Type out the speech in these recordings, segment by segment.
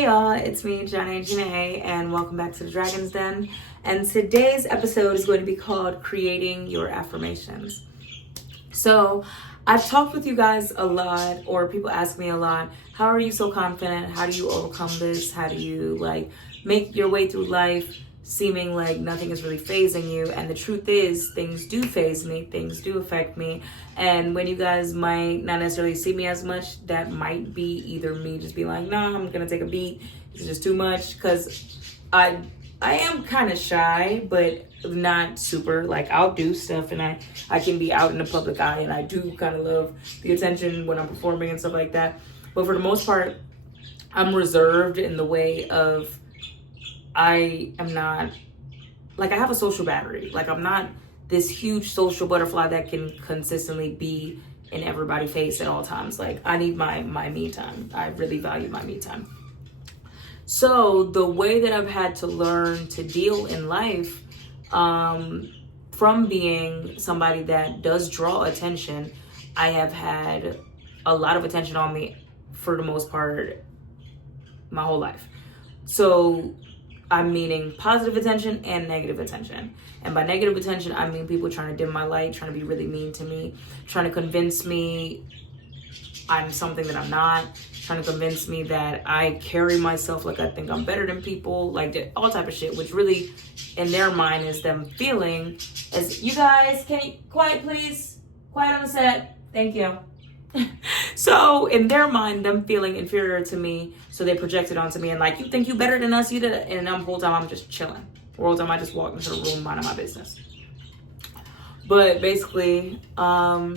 Hey y'all, it's me, Janae, and welcome back to the Dragon's Den. And today's episode is going to be called Creating Your Affirmations. So I've talked with you guys a lot, or people ask me a lot, how are you so confident? How do you overcome this? How do you make your way through life seeming like nothing is really phasing you? And the truth is, things do phase me, things do affect me. And when you guys might not necessarily see me as much, that might be either me just being like, nah, I'm gonna take a beat. It's just too much. Because I am kind of shy, but not super. Like, I'll do stuff and I can be out in the public eye, and I do kind of love the attention when I'm performing and stuff like that. But for the most part, I'm reserved in the way of I am not, I have a social battery. I'm not this huge social butterfly that can consistently be in everybody's face at all times. I need my me time. I really value my me time. So the way that I've had to learn to deal in life, from being somebody that does draw attention, I have had a lot of attention on me for the most part my whole life. So I'm meaning positive attention and negative attention. And by negative attention, I mean people trying to dim my light, trying to be really mean to me, trying to convince me I'm something that I'm not, trying to convince me that I carry myself like I think I'm better than people, all type of shit, which really in their mind is them feeling as, you guys, can you quiet please? Quiet on the set. Thank you. So in their mind, them feeling inferior to me, so they project it onto me and you think you better than us, you did it. And the whole time I'm just chilling. The whole time I just walk into the room minding my business. But basically, I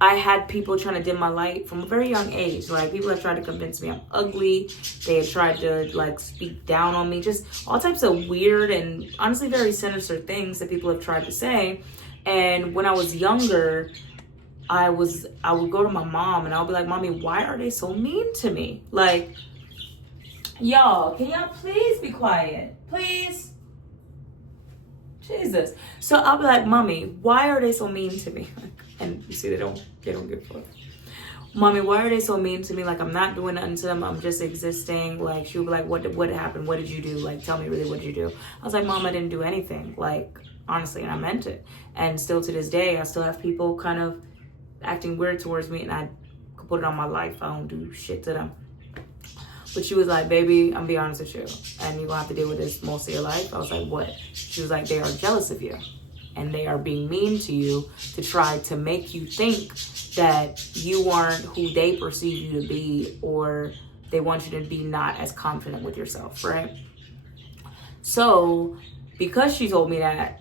had people trying to dim my light from a very young age. People have tried to convince me I'm ugly. They have tried to speak down on me. Just all types of weird and honestly very sinister things that people have tried to say. And when I was younger, I would go to my mom and I would be like, Mommy, why are they so mean to me? Y'all, can y'all please be quiet? Please? Jesus. So I'll be like, Mommy, why are they so mean to me? And you see, they don't give a fuck. Mommy, why are they so mean to me? I'm not doing nothing to them. I'm just existing. She'll be like, what happened? What did you do? Tell me really, what did you do? I was like, Mom, I didn't do anything. Honestly, and I meant it. And still to this day, I still have people kind of acting weird towards me, and I could put it on my life. I don't do shit to them. But she was like, baby, I'm be honest with you, and you're gonna have to deal with this most of your life. I was like, what? She was like, they are jealous of you, and they are being mean to you to try to make you think that you aren't who they perceive you to be, or they want you to be not as confident with yourself, right? So because she told me that,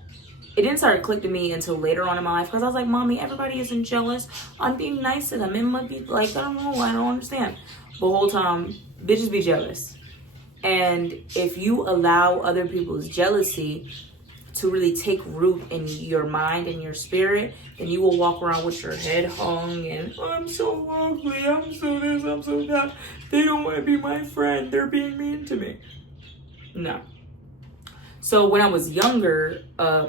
it didn't start to click to me until later on in my life, because I was like, Mommy, everybody isn't jealous. I'm being nice to them. It might be I don't know, I don't understand. But the whole time, bitches be jealous. And if you allow other people's jealousy to really take root in your mind and your spirit, then you will walk around with your head hung and, I'm so ugly, I'm so this, I'm so that. They don't want to be my friend. They're being mean to me. No. So when I was younger,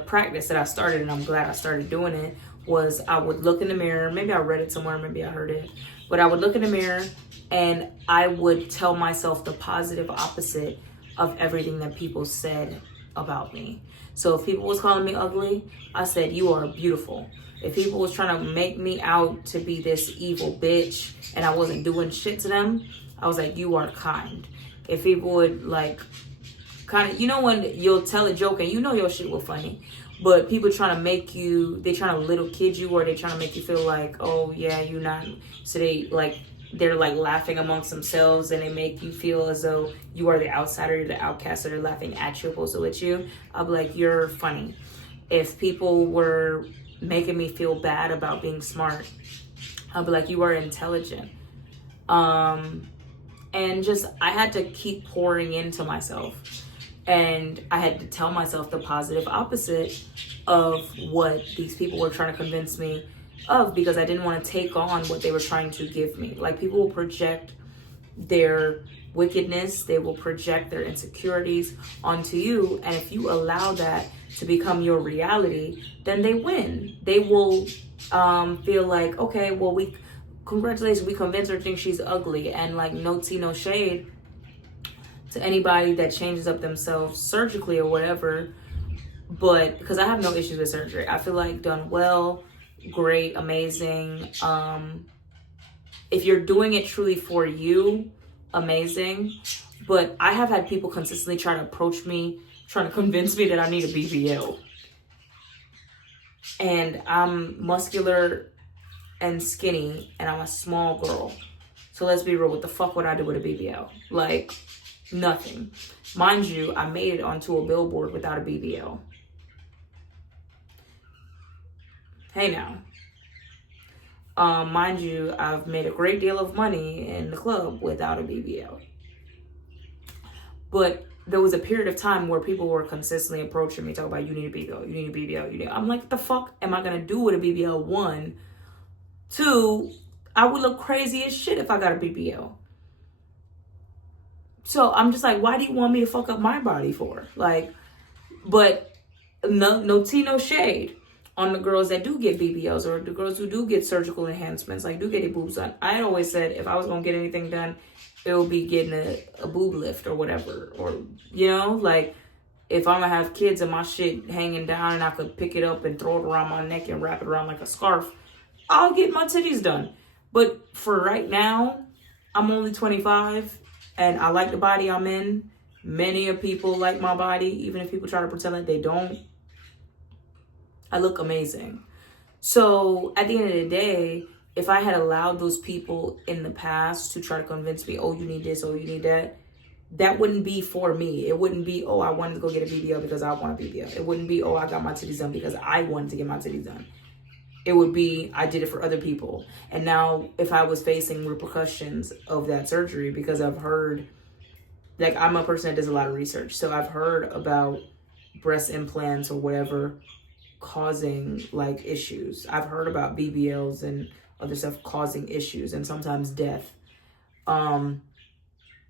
practice that I started, and I'm glad I started doing it, was I would look in the mirror. Maybe I read it somewhere, maybe I heard it. But I would look in the mirror and I would tell myself the positive opposite of everything that people said about me. So if people was calling me ugly, I said, you are beautiful. If people was trying to make me out to be this evil bitch and I wasn't doing shit to them, I was like, you are kind. If people would kind of, when you'll tell a joke and your shit was funny, but people trying to make you, they trying to little kid you, or they trying to make you feel like, oh yeah, you're not, so they're laughing amongst themselves, and they make you feel as though you are the outsider, you're the outcast, so they're laughing at you opposed to with you. I'll be like, you're funny. If people were making me feel bad about being smart, I'll be like, you are intelligent. And just, I had to keep pouring into myself. And I had to tell myself the positive opposite of what these people were trying to convince me of, because I didn't want to take on what they were trying to give me. People will project their wickedness, they will project their insecurities onto you. And if you allow that to become your reality, then they win. They will feel like, okay, well, we congratulations, we convinced her to think she's ugly. And like, no tea, no shade to anybody that changes up themselves surgically or whatever. But because I have no issues with surgery, I feel like done well, great, amazing. If you're doing it truly for you, amazing. But I have had people consistently try to approach me, trying to convince me that I need a BBL. And I'm muscular and skinny, and I'm a small girl. So let's be real, what the fuck would I do with a BBL? Like, nothing. Mind you, I made it onto a billboard without a BBL. Hey now. Mind you, I've made a great deal of money in the club without a BBL. But there was a period of time where people were consistently approaching me, talking about, you need a BBL, you need a BBL, I'm like, what the fuck am I gonna do with a BBL? 1, 2, I would look crazy as shit if I got a BBL. So I'm just like, why do you want me to fuck up my body for? Like, but no tea, no shade on the girls that do get BBLs or the girls who do get surgical enhancements, like do get their boobs done. I always said if I was gonna get anything done, it would be getting a boob lift or whatever. Or, like if I'm gonna have kids and my shit hanging down and I could pick it up and throw it around my neck and wrap it around like a scarf, I'll get my titties done. But for right now, I'm only 25 and I like the body I'm in. Many of people like my body, even if people try to pretend like they don't. I look amazing. So at the end of the day, if I had allowed those people in the past to try to convince me, oh, you need this, oh, you need that, that wouldn't be for me. It wouldn't be, oh, I wanted to go get a BBL because I want a BBL. It wouldn't be, oh, I got my titties done because I wanted to get my titties done. It would be, I did it for other people. And now if I was facing repercussions of that surgery, because I've heard, like I'm a person that does a lot of research. So I've heard about breast implants or whatever causing like issues. I've heard about BBLs and other stuff causing issues and sometimes death.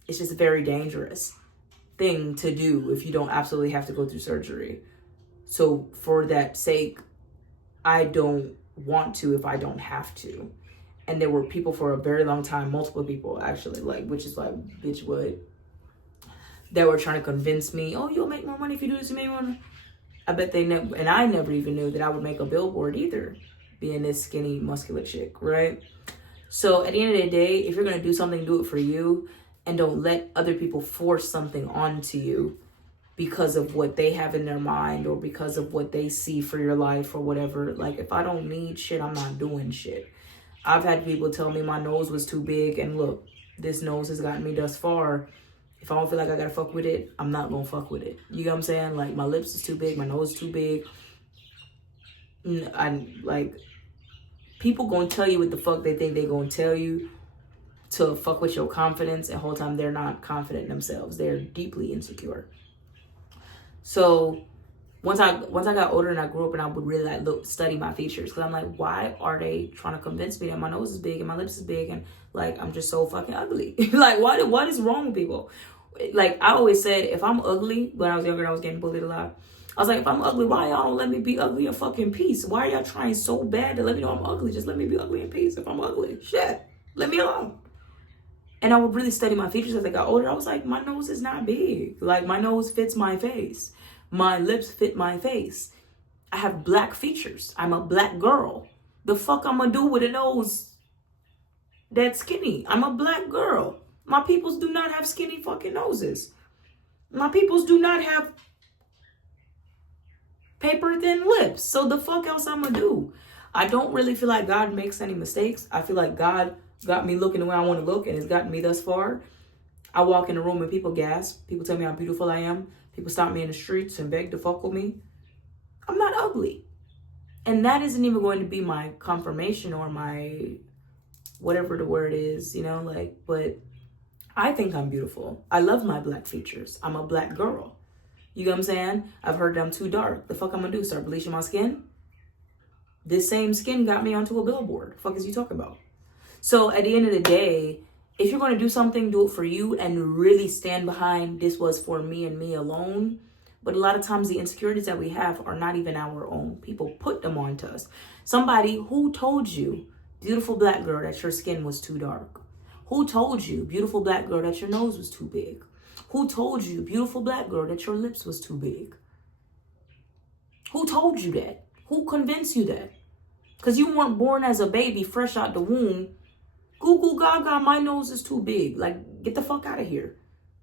It's just a very dangerous thing to do if you don't absolutely have to go through surgery. So for that sake, I don't want to if I don't have to. And there were people for a very long time, multiple people actually, like, which is like, bitch, what? That were trying to convince me, oh, you'll make more money if you do this, you make more money. I bet they never, and I never even knew that I would make a billboard either, being this skinny, muscular chick, right? So at the end of the day, if you're going to do something, do it for you, and don't let other people force something onto you because of what they have in their mind or because of what they see for your life or whatever. Like, if I don't need shit, I'm not doing shit. I've had people tell me my nose was too big, and look, this nose has gotten me thus far. If I don't feel like I gotta fuck with it, I'm not gonna fuck with it. You know what I'm saying? Like, my lips is too big, my nose is too big. People gonna tell you what the fuck they think they gonna tell you to fuck with your confidence, and the whole time they're not confident in themselves. They're deeply insecure. So once I got older and I grew up, and I would really like study my features, because I'm like, why are they trying to convince me that my nose is big and my lips is big and like I'm just so fucking ugly? Like, what is wrong with people? Like, I always said, if I'm ugly, when I was younger and I was getting bullied a lot, I was like, if I'm ugly, why y'all don't let me be ugly in fucking peace? Why are y'all trying so bad to let me know I'm ugly? Just let me be ugly in peace. If I'm ugly, shit, let me alone. And I would really study my features as I got older. I was like, my nose is not big. Like, my nose fits my face. My lips fit my face. I have black features. I'm a black girl. The fuck I'm gonna do with a nose that's skinny? I'm a black girl. My peoples do not have skinny fucking noses. My peoples do not have paper thin lips. So the fuck else I'm gonna do? I don't really feel like God makes any mistakes. I feel like God got me looking the way I want to look, and it's gotten me thus far. I walk in the room and people gasp. People tell me how beautiful I am. People stop me in the streets and beg to fuck with me. I'm not ugly. And that isn't even going to be my confirmation or my whatever the word is, but I think I'm beautiful. I love my black features. I'm a black girl. You know what I'm saying? I've heard that I'm too dark. The fuck I'm gonna do? Start bleaching my skin? This same skin got me onto a billboard. The fuck is you talking about? So at the end of the day, if you're going to do something, do it for you and really stand behind this was for me and me alone. But a lot of times the insecurities that we have are not even our own. People put them onto us. Somebody who told you Beautiful black girl, that your skin was too dark? Who told you, beautiful black girl, that your nose was too big? Who told you, beautiful black girl, that your lips was too big? Who told you that? Who convinced you that? Because you weren't born as a baby fresh out the womb. Goo goo gaga, my nose is too big. Like, get the fuck out of here.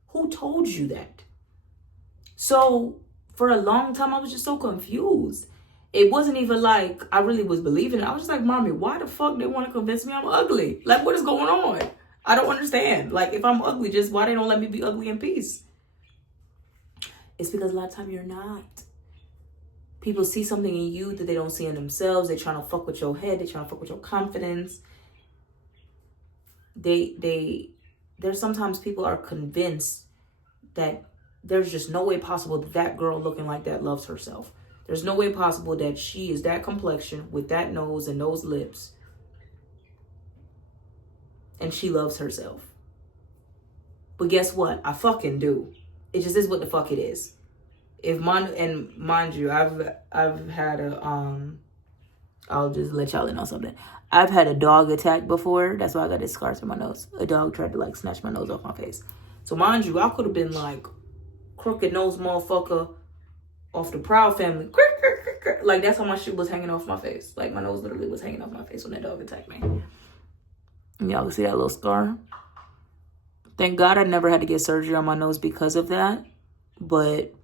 Who told you that? So for a long time, I was just so confused. It wasn't even like I really was believing it. I was just like, Mommy, why the fuck they want to convince me I'm ugly? Like, what is going on? I don't understand. Like, if I'm ugly, just why they don't let me be ugly in peace? It's because a lot of time you're not. People see something in you that they don't see in themselves. They're trying to fuck with your head. They're trying to fuck with your confidence. There's sometimes people are convinced that there's just no way possible that that girl looking like that loves herself. There's no way possible that she is that complexion with that nose and those lips and she loves herself. But guess what? I fucking do. It just is what the fuck it is. Mind you, I've had a I'll just let y'all in on something. I've had a dog attack before. That's why I got this scars on my nose. A dog tried to like snatch my nose off my face. So mind you, I could have been like crooked nose motherfucker off the Proud Family. Like that's how my shit was hanging off my face. Like my nose literally was hanging off my face when that dog attacked me. And y'all can see that little scar. Thank God I never had to get surgery on my nose because of that. But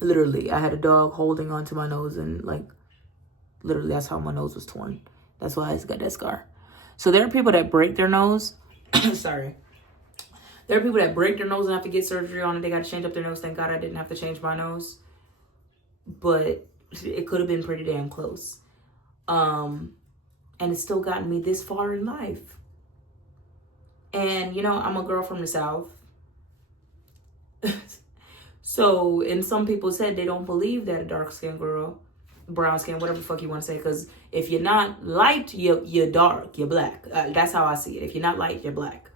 literally, I had a dog holding onto my nose and like literally that's how my nose was torn. That's why I got that scar. So there are people that break their nose. Sorry. There are people that break their nose and have to get surgery on it. They got to change up their nose. Thank God I didn't have to change my nose. But it could have been pretty damn close. And it's still gotten me this far in life. And, you know, I'm a girl from the South. So, and some people said they don't believe that a dark-skinned girl, brown skin, whatever the fuck you want to say, because if you're not light, you're dark, you're black. That's how I see it. If you're not light, you're black.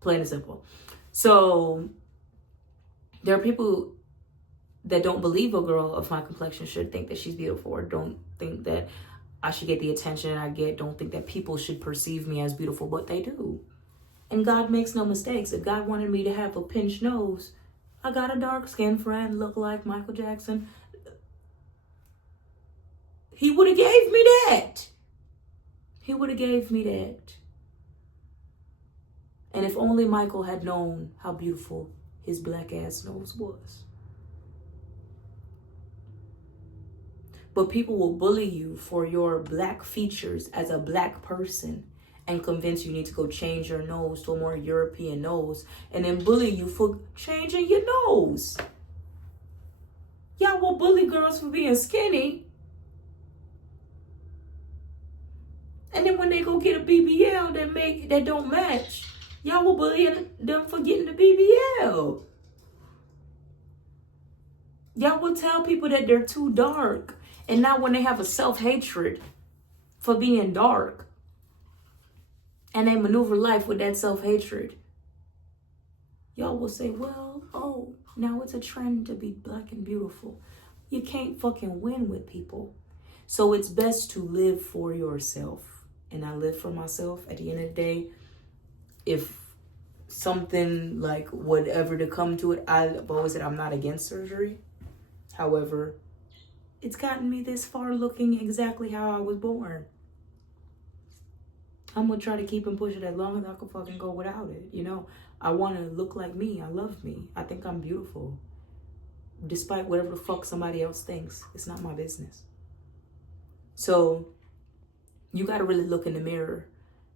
Plain and simple. So there are people that don't believe a girl of my complexion should think that she's beautiful, or don't think that I should get the attention I get, don't think that people should perceive me as beautiful, but they do. And God makes no mistakes. If God wanted me to have a pinched nose, I got a dark-skinned friend, look like Michael Jackson, he would have gave me that. He would have gave me that. And if only Michael had known how beautiful his black ass nose was. But people will bully you for your black features as a black person and convince you need to go change your nose to a more European nose, and then bully you for changing your nose. Y'all will bully girls for being skinny. And then when they go get a BBL that don't match, y'all will bully them for getting the BBL. Y'all will tell people that they're too dark. And now when they have a self-hatred for being dark, and they maneuver life with that self-hatred, y'all will say, well, oh, now it's a trend to be black and beautiful. You can't fucking win with people. So it's best to live for yourself. And I live for myself. At the end of the day, if something like whatever to come to it, I've always said I'm not against surgery. However, it's gotten me this far looking exactly how I was born. I'm going to try to keep and push it as long as I can fucking go without it. You know, I want to look like me. I love me. I think I'm beautiful. Despite whatever the fuck somebody else thinks, it's not my business. So you got to really look in the mirror.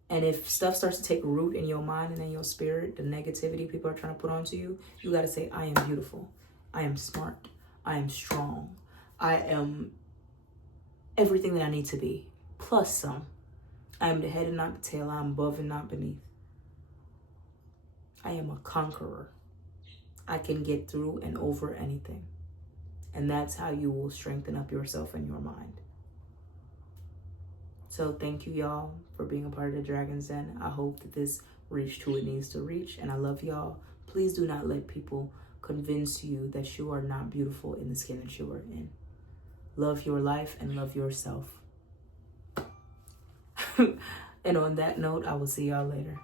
And if stuff starts to take root in your mind and in your spirit, the negativity people are trying to put onto you, you got to say, I am beautiful. I am smart. I am strong. I am everything that I need to be, plus some. I am the head and not the tail. I am above and not beneath. I am a conqueror. I can get through and over anything. And that's how you will strengthen up yourself and your mind. So thank you, y'all, for being a part of the Dragon's Den. I hope that this reached who it needs to reach. And I love y'all. Please do not let people convince you that you are not beautiful in the skin that you are in. Love your life and love yourself. And on that note, I will see y'all later.